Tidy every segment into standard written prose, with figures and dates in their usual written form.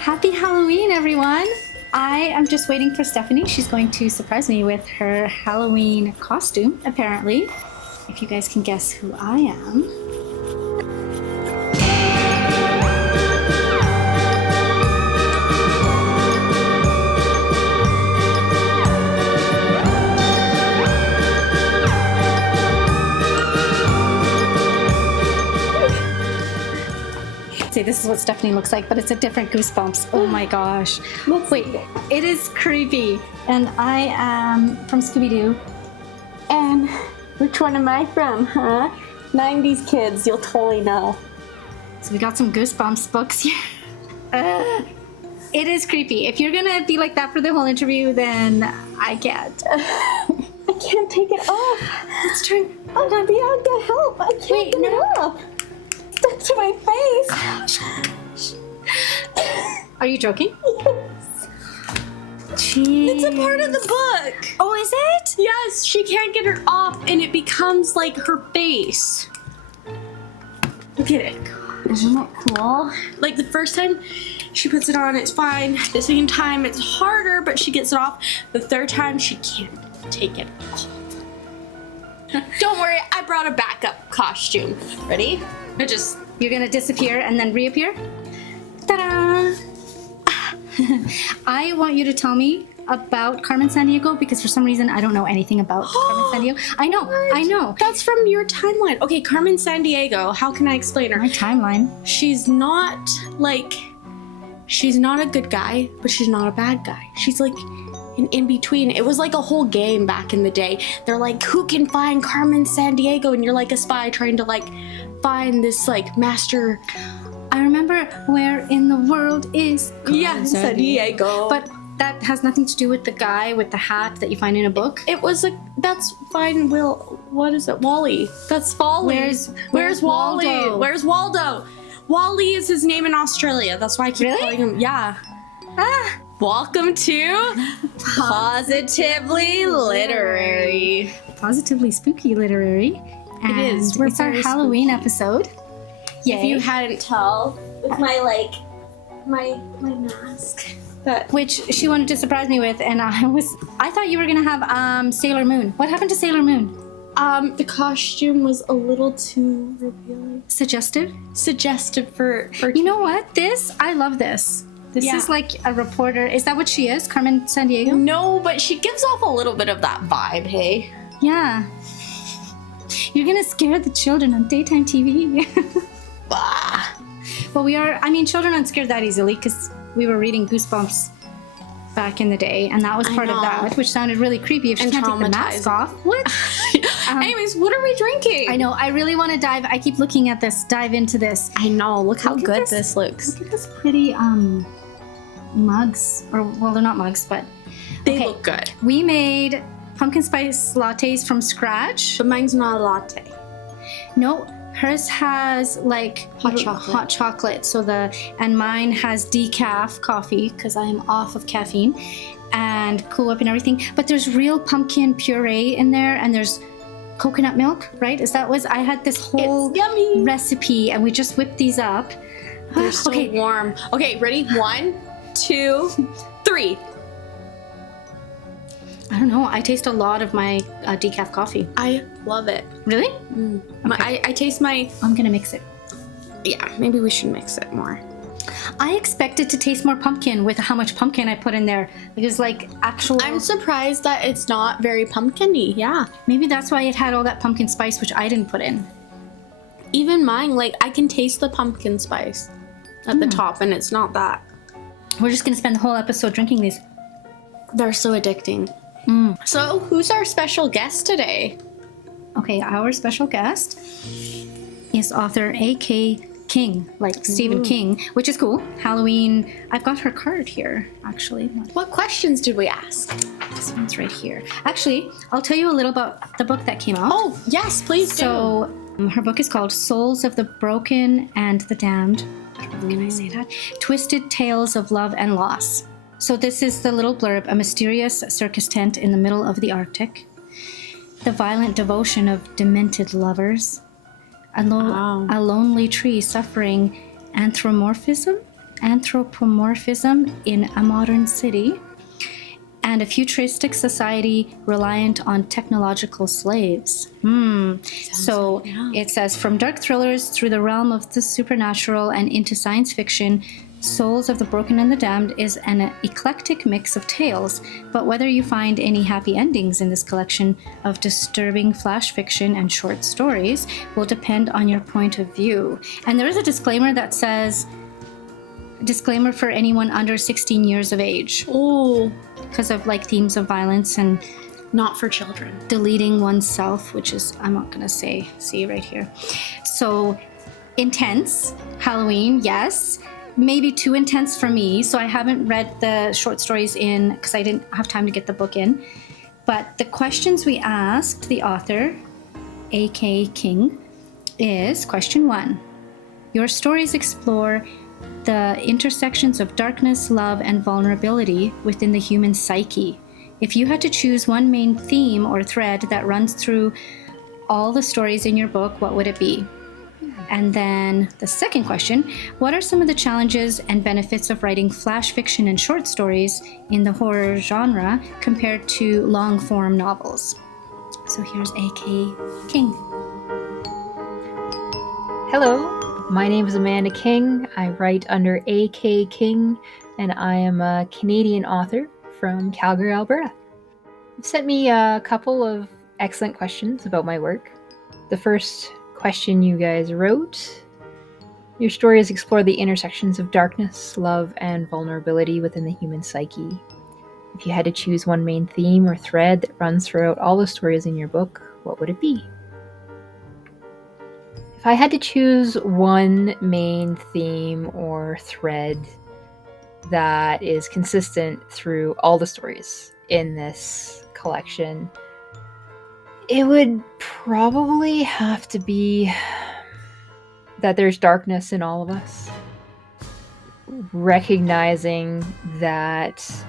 Happy Halloween, everyone! I am just waiting for Stephanie. She's going to surprise me with her Halloween costume, apparently. If you guys can guess who I am. See, this is what Stephanie looks like, but it's a different Goosebumps. Oh my gosh. Wait, it is creepy. And I am from Scooby-Doo. And which one am I from, huh? 90s kids, you'll totally know. So we got some Goosebumps books here. It is creepy. If you're gonna be like that for the whole interview, then I can't. I can't take it off. Let's turn. Oh, Bianca, help! I can't get it off. Stuck to my face. Are you joking? Yes. Jeez. It's a part of the book. Oh, is it? Yes, she can't get it off and it becomes like her face. Look at it. Isn't it cool? Like the first time she puts it on, it's fine. The second time, it's harder, but she gets it off. The third time, she can't take it off. Don't worry, I brought a backup costume. Ready? You're gonna disappear and then reappear? Ta-da! I want you to tell me about Carmen Sandiego because for some reason I don't know anything about Carmen Sandiego. I know. That's from your timeline. Okay, Carmen Sandiego, how can I explain her? My timeline. She's not a good guy, but she's not a bad guy. She's like an in-between. It was like a whole game back in the day. They're like, who can find Carmen Sandiego? And you're like a spy trying to like find this like master. I remember where in the world is Carmen Sandiego. But that has nothing to do with the guy with the hat that you find in a book. It was that's fine. What is it? Wally. That's Folly. Where's Wally? Waldo? Where's Waldo? Wally is his name in Australia. That's why I keep calling him. Yeah. Welcome to Positively Literary. Positively spooky literary. And It is. It's our Halloween episode. Yay. If you hadn't tell, with my mask. Which she wanted to surprise me with, and I thought you were gonna have Sailor Moon. What happened to Sailor Moon? The costume was a little too revealing. Suggestive For you know what? I love this. This is like a reporter. Is that what she is? Carmen Sandiego? No, but she gives off a little bit of that vibe, hey? Yeah. You're gonna scare the children on daytime TV. Well, children aren't scared that easily because we were reading Goosebumps back in the day, and that was part of that, which sounded really creepy if she can't take the mask off. What? Anyways, what are we drinking? I know. I really want to dive into this. I know. Look how good this. this looks. Look at this pretty mugs. Well, they're not mugs, but They look good. We made pumpkin spice lattes from scratch. But mine's not a latte. No, hers has like hot chocolate. And mine has decaf coffee because I am off of caffeine and Cool Whip and everything. But there's real pumpkin puree in there, and there's coconut milk, right? I had this whole recipe, and we just whipped these up. They're so warm. Okay, ready? 1, 2, 3. I don't know. I taste a lot of my decaf coffee. I love it. Really? Okay. I taste my... I'm gonna mix it. Yeah, maybe we should mix it more. I expected to taste more pumpkin with how much pumpkin I put in there. It was like actual... I'm surprised that it's not very pumpkin-y. Yeah. Maybe that's why it had all that pumpkin spice, which I didn't put in. Even mine, like, I can taste the pumpkin spice at the top, and it's not that. We're just gonna spend the whole episode drinking these. They're so addicting. So, who's our special guest today? Okay, our special guest is author A.K. King, like Stephen King, which is cool. Halloween. I've got her card here, actually. What questions did we ask? This one's right here. Actually, I'll tell you a little about the book that came out. Oh, yes, please do. Her book is called Souls of the Broken and the Damned. Can I say that? Twisted Tales of Love and Loss. So this is the little blurb. A mysterious circus tent in the middle of the Arctic. The violent devotion of demented lovers. A lonely tree suffering anthropomorphism. anthropomorphism in a modern city, and a futuristic society reliant on technological slaves. So it says, from dark thrillers through the realm of the supernatural and into science fiction, Souls of the Broken and the Damned is an eclectic mix of tales, but whether you find any happy endings in this collection of disturbing flash fiction and short stories will depend on your point of view. And there is a disclaimer that says, disclaimer for anyone under 16 years of age. Oh, because of like themes of violence and not for children. Deleting oneself, which is, I'm not gonna say, see right here. So intense, Halloween, yes. Maybe too intense for me, so I haven't read the short stories in, because I didn't have time to get the book in. But the questions we asked the author, A.K. King, is question 1. Your stories explore the intersections of darkness, love, and vulnerability within the human psyche. If you had to choose one main theme or thread that runs through all the stories in your book, what would it be? And then the second question, what are some of the challenges and benefits of writing flash fiction and short stories in the horror genre compared to long-form novels? So here's A.K. King. Hello, my name is Amanda King. I write under A.K. King, and I am a Canadian author from Calgary, Alberta. You've sent me a couple of excellent questions about my work. The first question you guys wrote, your stories explore the intersections of darkness, love, and vulnerability within the human psyche. If you had to choose one main theme or thread that runs throughout all the stories in your book, what would it be? If I had to choose one main theme or thread that is consistent through all the stories in this collection, it would probably have to be that there's darkness in all of us. Recognizing that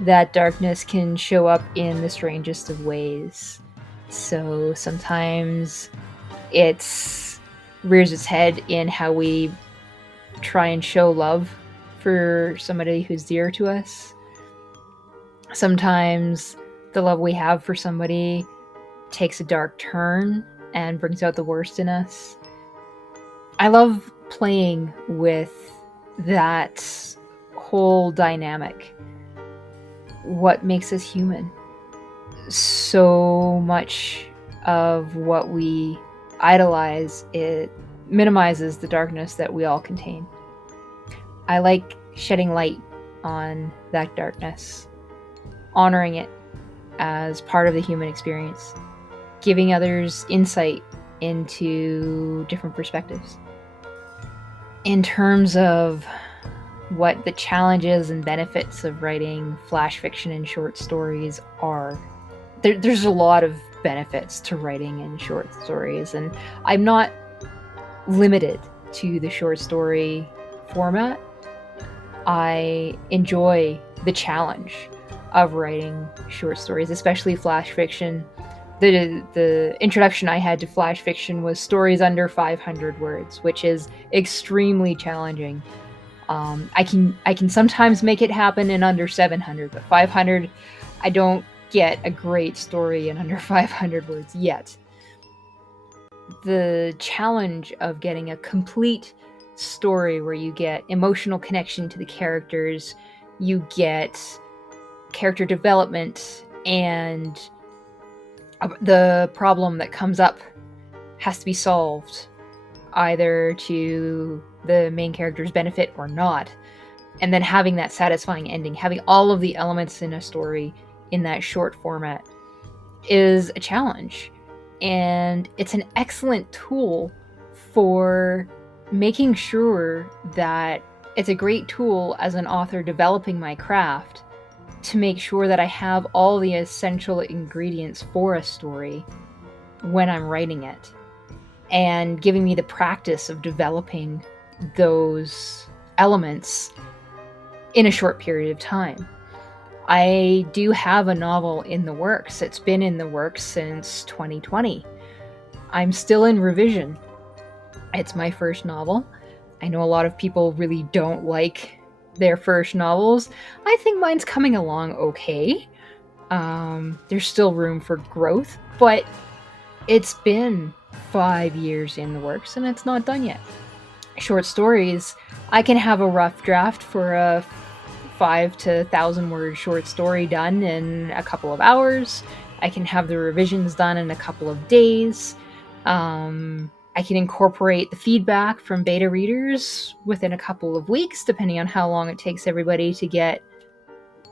that darkness can show up in the strangest of ways. So sometimes it rears its head in how we try and show love for somebody who's dear to us. Sometimes the love we have for somebody takes a dark turn and brings out the worst in us. I love playing with that whole dynamic. What makes us human? So much of what we idolize, it minimizes the darkness that we all contain. I like shedding light on that darkness, honoring it as part of the human experience, giving others insight into different perspectives. In terms of what the challenges and benefits of writing flash fiction and short stories are, there's a lot of benefits to writing in short stories, and I'm not limited to the short story format. I enjoy the challenge of writing short stories, especially flash fiction. The introduction I had to flash fiction was stories under 500 words, which is extremely challenging. I can sometimes make it happen in under 700, but 500, I don't get a great story in under 500 words yet. The challenge of getting a complete story where you get emotional connection to the characters, you get character development, and the problem that comes up has to be solved, either to the main character's benefit or not. And then having that satisfying ending, having all of the elements in a story in that short format is a challenge. And it's an excellent tool for making sure that it's a great tool as an author developing my craft to make sure that I have all the essential ingredients for a story when I'm writing it, and giving me the practice of developing those elements in a short period of time. I do have a novel in the works. It's been in the works since 2020. I'm still in revision. It's my first novel. I know a lot of people really don't like their first novels. I think mine's coming along okay. There's still room for growth, but it's been 5 years in the works and it's not done yet. Short stories, I can have a rough draft for a 5 to 1,000 word short story done in a couple of hours. I can have the revisions done in a couple of days. I can incorporate the feedback from beta readers within a couple of weeks, depending on how long it takes everybody to get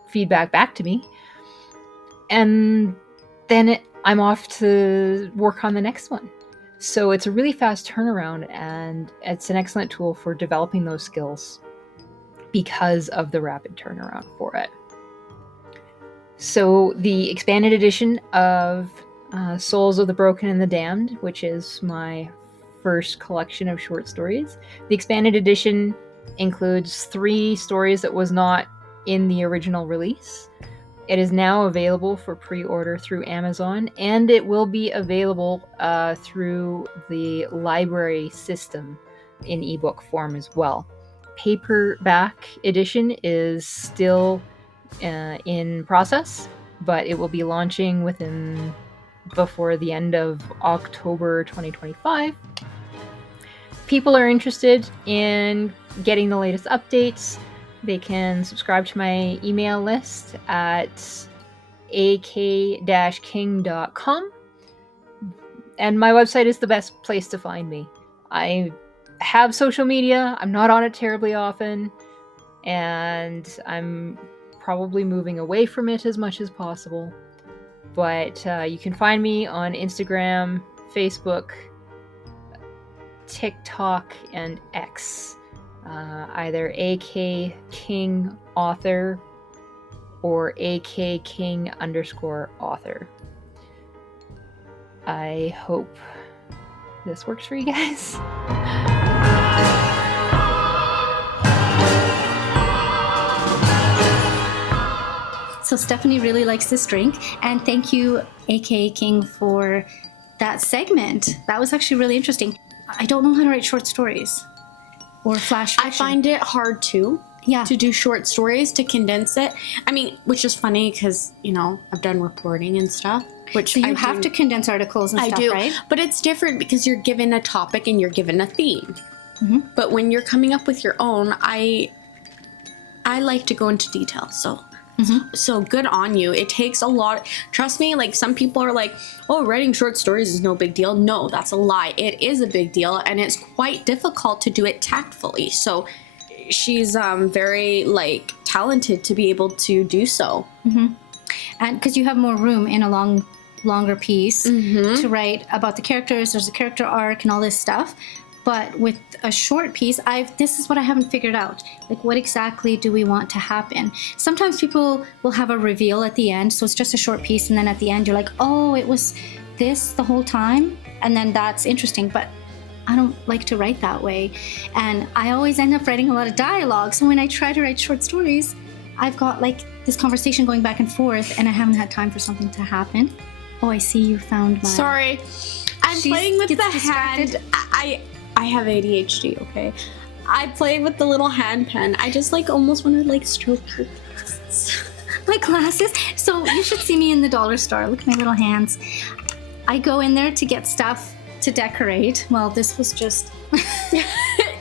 feedback back to me. And then I'm off to work on the next one. So it's a really fast turnaround, and it's an excellent tool for developing those skills because of the rapid turnaround for it. So the expanded edition of Souls of the Broken and the Damned, which is my first collection of short stories. The expanded edition includes 3 stories that was not in the original release. It is now available for pre-order through Amazon, and it will be available through the library system in ebook form as well. Paperback edition is still in process, but it will be launching before the end of October 2025. People are interested in getting the latest updates. They can subscribe to my email list at ak-king.com. And my website is the best place to find me. I have social media. I'm not on it terribly often. And I'm probably moving away from it as much as possible. But you can find me on Instagram, Facebook, TikTok, and X. Either AK King Author or AK King _author. I hope this works for you guys. So Stephanie really likes this drink, and thank you, AK King, for that segment. That was actually really interesting. I don't know how to write short stories or flash fiction. I find it hard too. Yeah. To do short stories, to condense it. I mean, which is funny because, I've done reporting and stuff. So you have to condense articles and stuff, right? But it's different because you're given a topic and you're given a theme. Mm-hmm. But when you're coming up with your own, I like to go into detail. So good on you. It takes a lot. Trust me, like some people are like, oh, writing short stories is no big deal. No, that's a lie. It is a big deal, and it's quite difficult to do it tactfully. So she's very talented to be able to do so. Mm-hmm. And because you have more room in a longer piece to write about the characters, there's a character arc and all this stuff. But with a short piece, this is what I haven't figured out. Like, what exactly do we want to happen? Sometimes people will have a reveal at the end, so it's just a short piece, and then at the end you're like, oh, it was this the whole time? And then that's interesting, but I don't like to write that way. And I always end up writing a lot of dialogue, so when I try to write short stories, I've got this conversation going back and forth, and I haven't had time for something to happen. Oh, I see you found my... Sorry. I'm playing with the hand. I have ADHD, okay? I play with the little hand pen. I just almost want to stroke your glasses. My glasses? So you should see me in the dollar store. Look at my little hands. I go in there to get stuff to decorate. Well, this was just...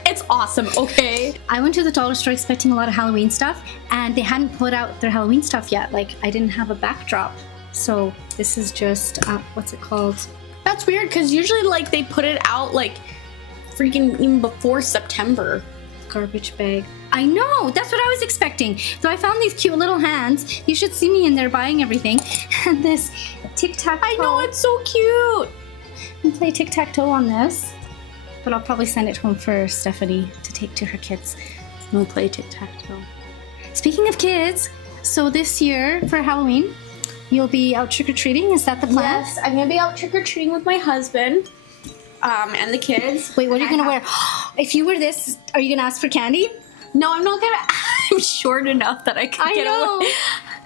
It's awesome, okay? I went to the dollar store expecting a lot of Halloween stuff, and they hadn't put out their Halloween stuff yet. I didn't have a backdrop. So this is just, what's it called? That's weird, because usually they put it out freaking even before September. Garbage bag. I know, that's what I was expecting. So I found these cute little hands. You should see me in there buying everything. And this tic-tac-toe. I know, it's so cute. I'm play tic-tac-toe on this. But I'll probably send it home for Stephanie to take to her kids. We'll play tic-tac-toe. Speaking of kids, so this year for Halloween, you'll be out trick-or-treating? Is that the plan? Yes, I'm gonna be out trick-or-treating with my husband. And the kids. Wait, what are you gonna wear? If you wear this, are you gonna ask for candy? No, I'm not gonna. I'm short enough that I can get away.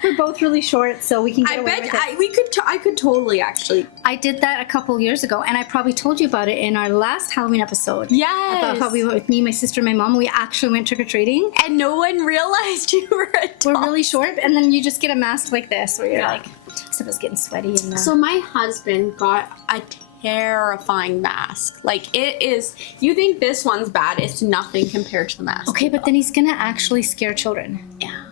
We're both really short, so we can get I away bet with it. I could totally actually. I did that a couple years ago, and I probably told you about it in our last Halloween episode. Yes. About how we went with me, my sister, and my mom. We actually went trick-or-treating. And no one realized you were a We're doll. really short, and then you just get a mask like this, where you're Yeah. like, stuff is getting sweaty. And So my husband got a terrifying mask. Like it is. You think this one's bad? It's nothing compared to the mask. okay, but then he's gonna actually scare children. Yeah.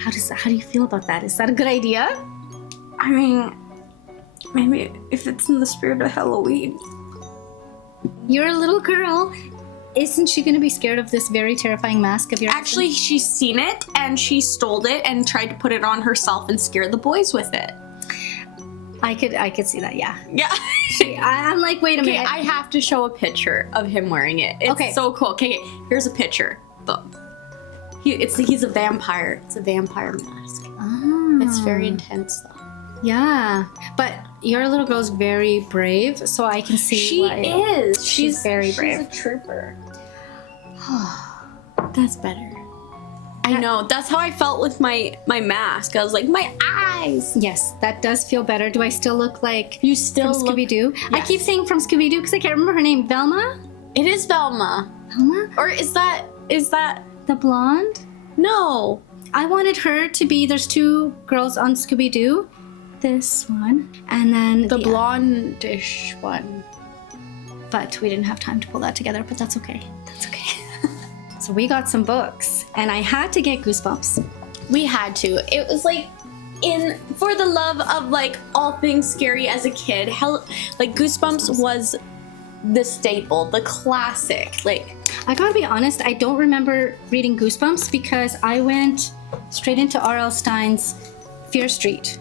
How do you feel about that? Is that a good idea? I mean, maybe if it's in the spirit of Halloween. You're a little girl. Isn't she gonna be scared of this very terrifying mask of yours? Actually, she's seen it and she stole it and tried to put it on herself and scare the boys with it. I could see that. Yeah. Yeah. I'm like, wait a Okay, minute. I have to show a picture of him wearing it. It's Okay. so cool. Okay, here's a picture. Boom. He's a vampire. It's a vampire mask. Ah. It's very intense though. Yeah, but your little girl's very brave, so I can see She why. is. She's very brave. She's a trooper. That's better. I know. That's how I felt with my mask. I was like, my eyes. Yes, that does feel better. Do I still look like You still from look. Scooby Doo? I keep saying from Scooby Doo because I can't remember her name. Velma? It is Velma. Velma? Or is that? The blonde? No. I wanted her to be. There's two girls on Scooby Doo. This one, and then The blondish one. But we didn't have time to pull that together. But that's okay. That's okay. So we got some books, and I had to get Goosebumps. We had to. It was like for the love of like all things scary as a kid. Like Goosebumps was the staple, the classic. Like I gotta be honest, I don't remember reading Goosebumps because I went straight into R.L. Stein's Fear Street.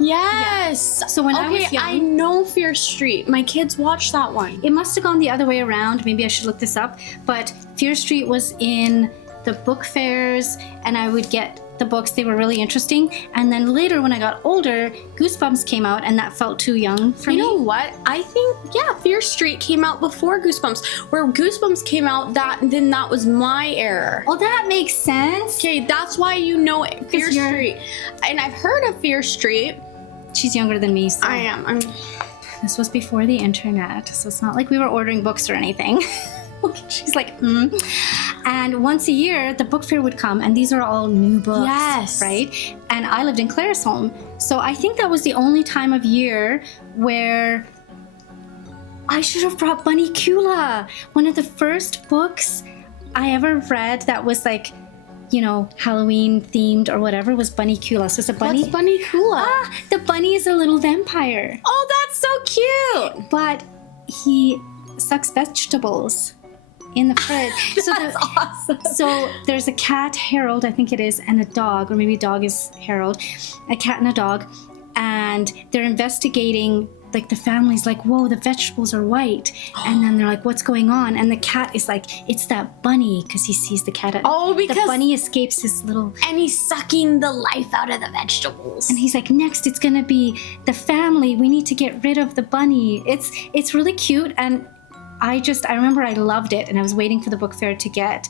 yes. So when I was Okay, young, I know Fear Street. My kids watched that one. it must have gone the other way around. Maybe I should look this up. But Fear Street was in the book fairs, and I would get the books. They were really interesting. And then later, when I got older, Goosebumps came out, and that felt too young for You me. know what? I think Fear Street came out before Goosebumps. Where Goosebumps came out, that was my era. Oh, that makes sense. Okay, that's why you know it. Fear you're- Street. And I've heard of Fear Street. She's younger than me, so I am. this was before the internet, so it's not like we were ordering books or anything. She's like, And once a year, the book fair would come, and these are all new books, Yes. right? And I lived in Claresholm, so I think that was the only time of year where I should have brought Bunny Cula. One of the first books I ever read that was like, Halloween themed or whatever was Bunny Cula. So it's a bunny. What's Bunny Cula? The bunny is a little vampire, Oh, that's so cute. but he sucks vegetables in the fridge. So That's awesome. So there's a cat, Harold, I think it is, and a dog, or maybe a dog is Harold, a cat and a dog, and they're investigating. Like the family's like, whoa, the vegetables are white, and then they're like, what's going on? And the cat is like, it's that bunny, because he sees the cat. Oh, the because bunny escapes his little. and he's sucking the life out of the vegetables. And he's like, next it's gonna be the family. We need to get rid of the bunny. It's really cute, and I remember I loved it, and I was waiting for the book fair to get.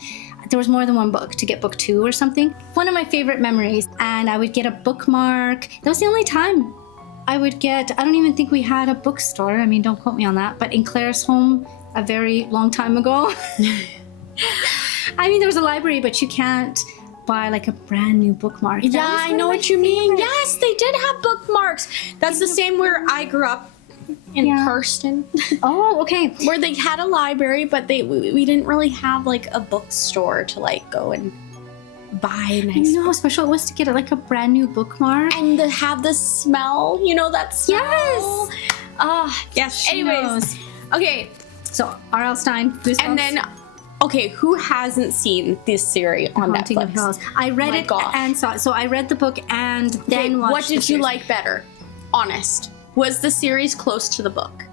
There was more than one book to get book 2 or something. One of my favorite memories, and I would get a bookmark. That was the only time I would get. I don't even think we had a bookstore. I mean, don't quote me on that. But in Claresholm, a very long time ago. I mean, there was a library, but you can't buy like a brand new bookmark. Yeah, That was I one know of my what you mean. favorites. Yes, they did have bookmarks. That's the same where I grew up in Yeah. Karsten, Oh, okay. where they had a library, but we didn't really have like a bookstore to like go and buy nice. You know how special it was to get like a brand new bookmark? And to have the smell, that smell. Yes. Yes. She Anyways, knows. okay, So R.L. Stein, Goosebumps. and then, okay, who hasn't seen this series on Haunting of Netflix? Hill House. I read My it gosh. and saw it. So I read the book and Okay, then watched what the did you series. like better? Honest. Was the series close to the book?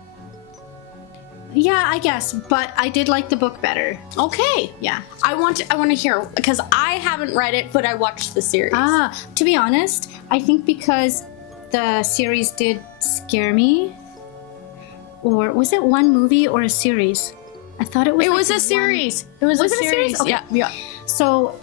Yeah, I guess, but I did like the book better. Okay. Yeah. I want to hear, because I haven't read it, but I watched the series. To be honest, I think because the series did scare me, or was it one movie or a series? I thought it was. It like was a one- series. It was Was a it a series. series? Okay. Yeah. So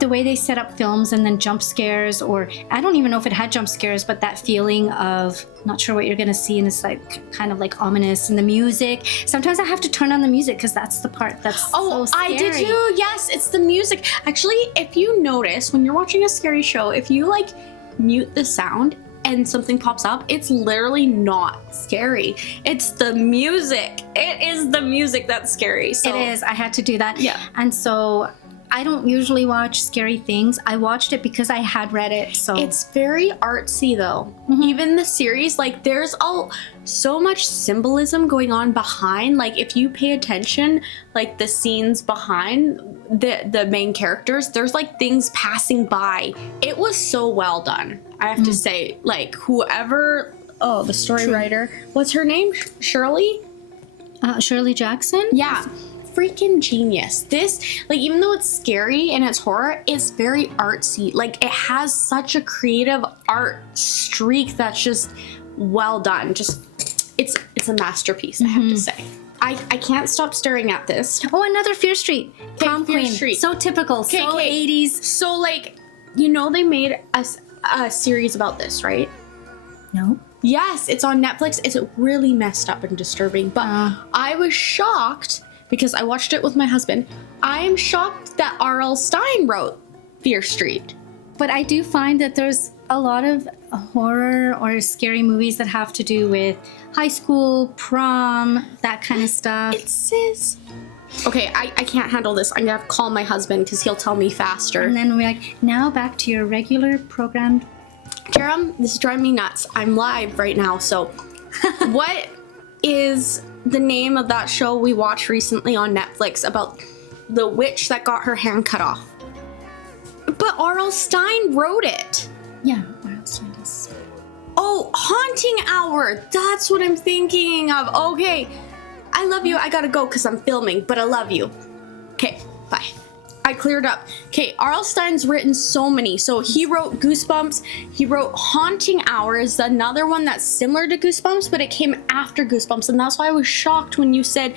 the way they set up films and then jump scares, or I don't even know if it had jump scares, but that feeling of not sure what you're gonna see, and it's like kind of like ominous. And the music, sometimes I have to turn on the music because that's the part that's so scary. I did too. Yes, it's the music. Actually, if you notice when you're watching a scary show, if you like mute the sound and something pops up, it's literally not scary. It's the music. It is the music that's scary. So. It is. I had to do that. Yeah. And so I don't usually watch scary things. I watched it because I had read it. So It's very artsy though. Even the series, like there's so much symbolism going on behind. Like if you pay attention, like the scenes behind the main characters, there's like things passing by. It was so well done. I have to say, like whoever, the story writer, what's her name? Shirley? Shirley Jackson? Yeah. Freaking genius. This, like, even though it's scary and it's horror, it's very artsy. Like, it has such a creative art streak that's just well done. Just, it's a masterpiece, I have to say. I can't stop staring at this. Oh, another Fear Street. Prom Fear Queen. Street. So typical. So 80s. So, like, you know they made a series about this, right? No. Yes, it's on Netflix. It's really messed up and disturbing. But I was shocked because I watched it with my husband. I am shocked that R.L. Stein wrote Fear Street. But I do find that there's a lot of horror or scary movies that have to do with high school, prom, that kind of stuff. It says... Okay, I can't handle this. I'm gonna have to call my husband because he'll tell me faster. And then we're like, now back to your regular programmed. Jerem, this is driving me nuts. I'm live right now, so what is the name of that show we watched recently on Netflix about the witch that got her hand cut off? But R.L. Stein wrote it. Yeah, R.L. Stein does. Oh, Haunting Hour. That's what I'm thinking of. Okay, I love you. I gotta go because I'm filming, but I love you. Okay, bye. I cleared up. Okay, R.L. Stein's written so many. So he wrote Goosebumps. He wrote Haunting Hours, another one that's similar to Goosebumps, but it came after Goosebumps. And that's why I was shocked when you said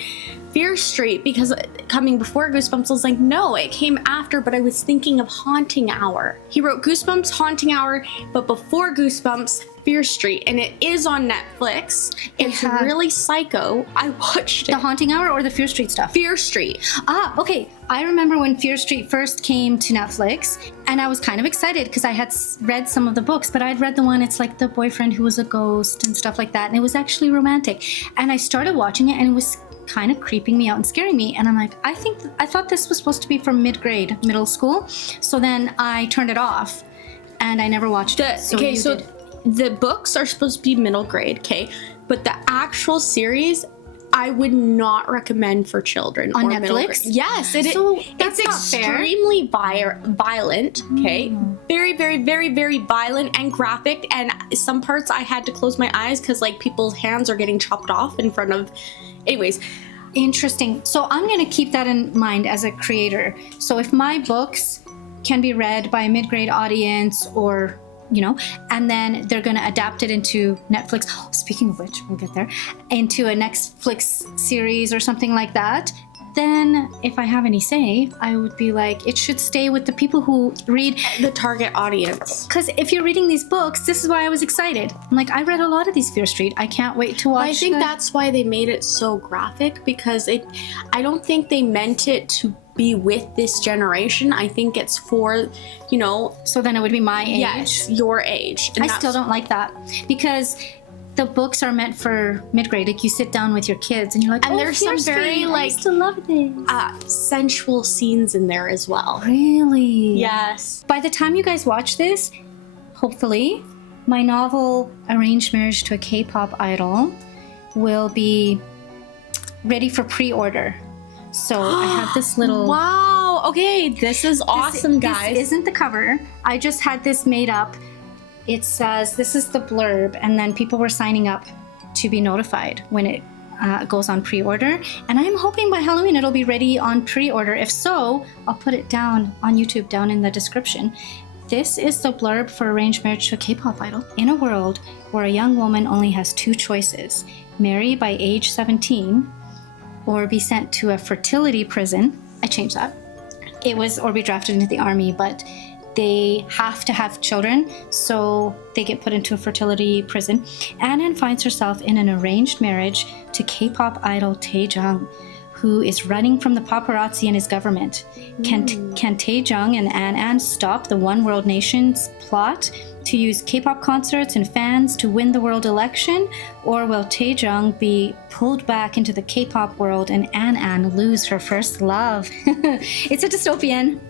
Fear Street, because coming before Goosebumps, I was like, no, it came after, but I was thinking of Haunting Hour. He wrote Goosebumps, Haunting Hour, but before Goosebumps, Fear Street, and it is on Netflix. It's really psycho. I watched it. The Haunting Hour or the Fear Street stuff? Fear Street. Ah, okay. I remember when Fear Street first came to Netflix, and I was kind of excited because I had read some of the books, but I'd read the one, it's like the boyfriend who was a ghost and stuff like that, and it was actually romantic. And I started watching it, and it was kind of creeping me out and scaring me, and I'm like, I thought this was supposed to be for mid-grade, middle school, so then I turned it off, and I never watched it. So the books are supposed to be middle grade, okay? But the actual series, I would not recommend for children on or Netflix. Middle grade. Yes, it's extremely violent, okay? Very, very, very, very violent and graphic. And some parts I had to close my eyes because like people's hands are getting chopped off in front of. Anyways. Interesting. So I'm going to keep that in mind as a creator. So if my books can be read by a mid-grade audience, or and then they're going to adapt it into Netflix. Oh, speaking of which, we'll get there. Into a Netflix series or something like that. Then, if I have any say, I would be like, it should stay with the people who read. The target audience. Because if you're reading these books, this is why I was excited. I'm like, I read a lot of these Fear Street. I can't wait to watch. I think that's why they made it so graphic, because I don't think they meant it to be with this generation. I think it's for, So then it would be my age. Yes, your age. And I still don't like that, because the books are meant for mid-grade. Like, you sit down with your kids and you're like, and there's some very I used to love this. sensual scenes in there as well. Really? Yes. By the time you guys watch this, hopefully, my novel Arranged Marriage to a K-pop Idol will be ready for pre-order. So I have this little... Wow. Okay, this is awesome, guys. This isn't the cover. I just had this made up. It says, this is the blurb, and then people were signing up to be notified when it goes on pre-order. And I'm hoping by Halloween it'll be ready on pre-order. If so, I'll put it down on YouTube, down in the description. This is the blurb for Arranged Marriage to a K-pop Idol. In a world where a young woman only has two choices, marry by age 17 or be sent to a fertility prison. I changed that. it was or be drafted into the army, but they have to have children, so they get put into a fertility prison. An finds herself in an arranged marriage to K-pop idol Taejung, who is running from the paparazzi and his government. Can Taejung and An stop the One World Nation's plot to use K-pop concerts and fans to win the world election? Or will Taejung be pulled back into the K-pop world and An lose her first love? It's a dystopian.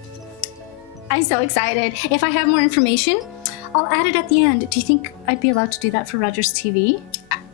I'm so excited. If I have more information, I'll add it at the end. Do you think I'd be allowed to do that for Rogers TV?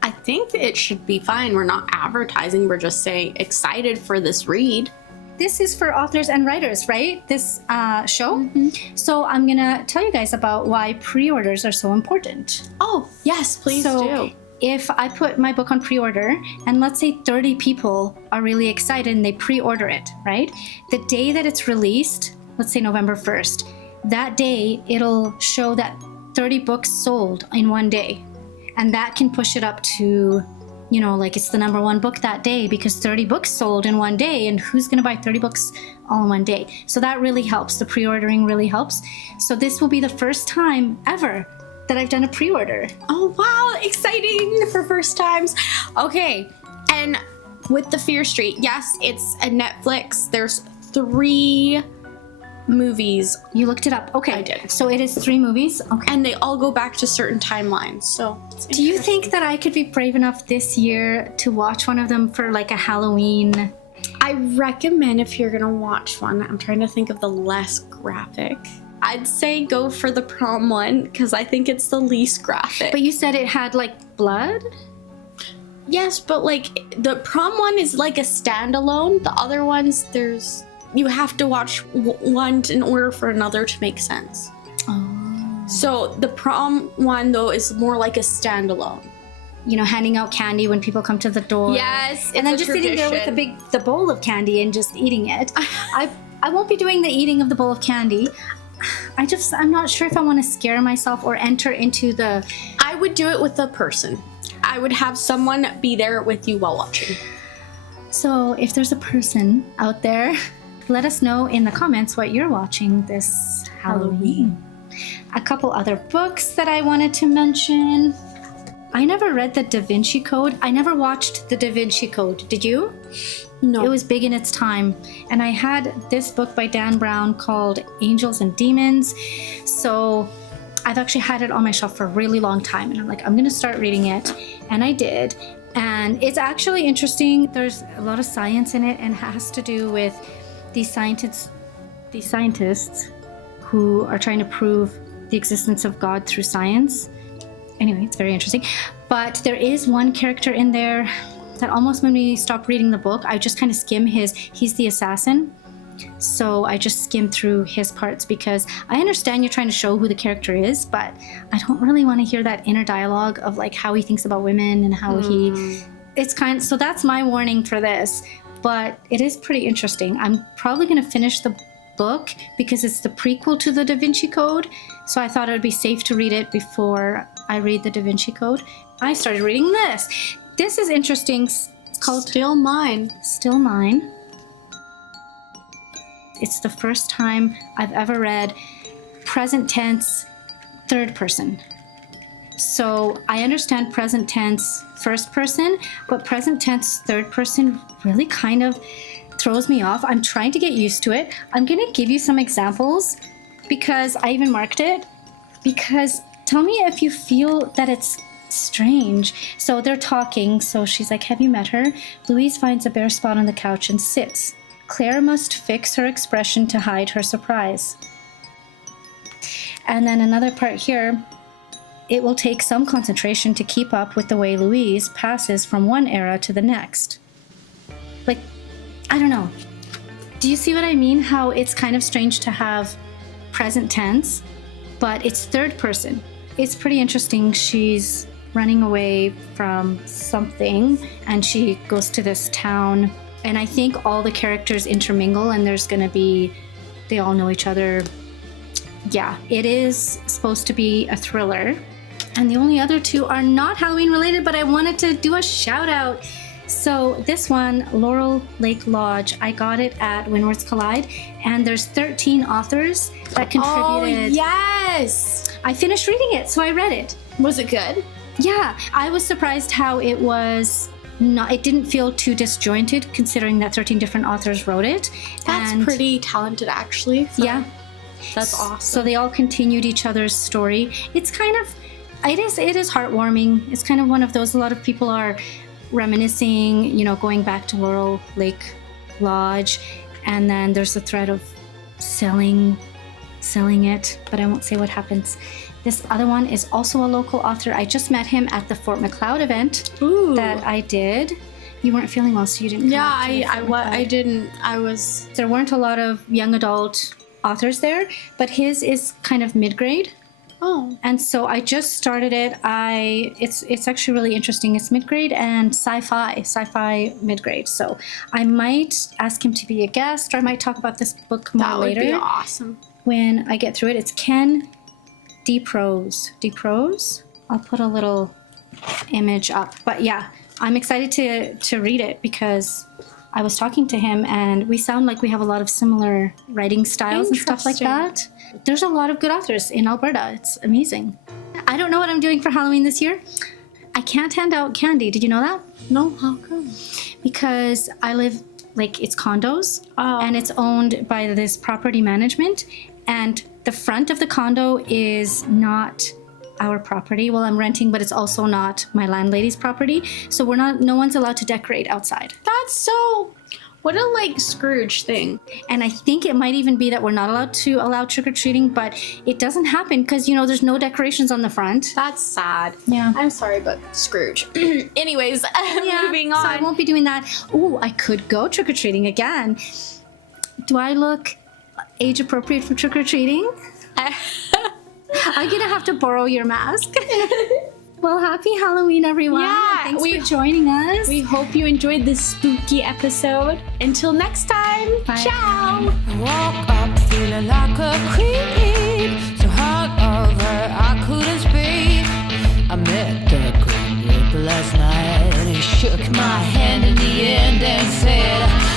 I think it should be fine. We're not advertising. We're just saying excited for this read. This is for authors and writers, right? This show. So I'm gonna tell you guys about why pre-orders are so important. Oh, yes, please do. If I put my book on pre-order, and let's say 30 people are really excited and they pre-order it, right? The day that it's released, let's say November 1st, that day it'll show that 30 books sold in one day. And that can push it up to, you know, like it's the number one book that day because 30 books sold in one day, and who's gonna buy 30 books all in one day? So that really helps. The pre-ordering really helps. So this will be the first time ever that I've done a pre-order. Oh, wow, exciting for first times. Okay, and with the Fear Street, yes, it's a Netflix. There's 3 movies. You looked it up. Okay. I did. So it is 3 movies. Okay. And they all go back to certain timelines. So do you think that I could be brave enough this year to watch one of them for like a Halloween? I recommend if you're gonna watch one, I'm trying to think of the less graphic. I'd say go for the prom one because I think it's the least graphic. But you said it had like blood? Yes, but like the prom one is like a standalone. The other ones, you have to watch one in order for another to make sense. Oh. So the prom one though is more like a standalone. You know, handing out candy when people come to the door. Yes, and then just sitting there with the bowl of candy and just eating it. I won't be doing the eating of the bowl of candy. I'm not sure if I want to scare myself or enter into the... I would do it with a person. I would have someone be there with you while watching. So if there's a person out there, let us know in the comments what you're watching this Halloween. A couple other books that I wanted to mention. I never read the Da Vinci Code. I never watched the Da Vinci Code. Did you? No. It was big in its time. And I had this book by Dan Brown called Angels and Demons. So I've actually had it on my shelf for a really long time. And I'm like, I'm going to start reading it. And I did. And it's actually interesting. There's a lot of science in it and it has to do with these scientists who are trying to prove the existence of God through science. Anyway, it's very interesting. But there is one character in there that almost made me stop reading the book. I just kind of skim he's the assassin. So I just skimmed through his parts because I understand you're trying to show who the character is, but I don't really want to hear that inner dialogue of like how he thinks about women and how so that's my warning for this. But it is pretty interesting. I'm probably going to finish the book because it's the prequel to the Da Vinci Code. So I thought it would be safe to read it before I read the Da Vinci Code. I started reading this. This is interesting. It's called Still Mine. Still Mine. It's the first time I've ever read present tense third person. So I understand present tense first person, but present tense third person really kind of throws me off. I'm trying to get used to it. I'm going to give you some examples because I even marked it. Because tell me if you feel that it's strange. So they're talking. So she's like, have you met her? Louise finds a bare spot on the couch and sits. Claire must fix her expression to hide her surprise. And then another part here. It will take some concentration to keep up with the way Louise passes from one era to the next. Like, I don't know. Do you see what I mean? How it's kind of strange to have present tense, but it's third person. It's pretty interesting. She's running away from something and she goes to this town. And I think all the characters intermingle and there's going to be, they all know each other. Yeah, it is supposed to be a thriller. And the only other 2 are not Halloween related, but I wanted to do a shout out. So this one, Laurel Lake Lodge, I got it at Windwards Collide, and there's 13 authors that contributed. Oh, yes! I finished reading it, so I read it. Was it good? Yeah, I was surprised how it was not. It didn't feel too disjointed, considering that 13 different authors wrote it. That's And pretty talented, actually. yeah, That's awesome. So they all continued each other's story. It's kind of, it is heartwarming. It's kind of one of those. A lot of people are reminiscing, going back to Laurel Lake Lodge, and then there's the threat of selling it, but I won't say what happens. This other one is also a local author. I just met him at the Fort McLeod event Ooh. that I did. You weren't feeling well, so you didn't. Yeah, I didn't. I was. There weren't a lot of young adult authors there, but his is kind of mid-grade. Oh. And so I just started it. It's actually really interesting. It's mid-grade and sci-fi mid-grade. So I might ask him to be a guest, or I might talk about this book more That would later be awesome. when I get through it. It's Ken DeProse. DeProse? I'll put a little image up. But yeah, I'm excited to read it because I was talking to him and we sound like we have a lot of similar writing styles and stuff like that. There's a lot of good authors in Alberta. It's amazing. I don't know what I'm doing for Halloween this year. I can't hand out candy. Did you know that? No, how come? Because I live, it's condos, Oh. and it's owned by this property management, and the front of the condo is not our property. Well, I'm renting, but it's also not my landlady's property. So no one's allowed to decorate outside. That's so. What a Scrooge thing. And I think it might even be that we're not allowed to allow trick-or-treating, but it doesn't happen because, there's no decorations on the front. That's sad. Yeah. I'm sorry, but Scrooge. Anyways, moving on. So I won't be doing that. Ooh, I could go trick-or-treating again. Do I look age appropriate for trick-or-treating? I'm gonna have to borrow your mask. Well, happy Halloween, everyone. Yeah, Thanks for joining us. We hope you enjoyed this spooky episode. Until next time, Bye. ciao. Woke up feeling like a creep, so hungover I couldn't speak. I met the Grim Reaper last night, and he shook my hand in the end and said,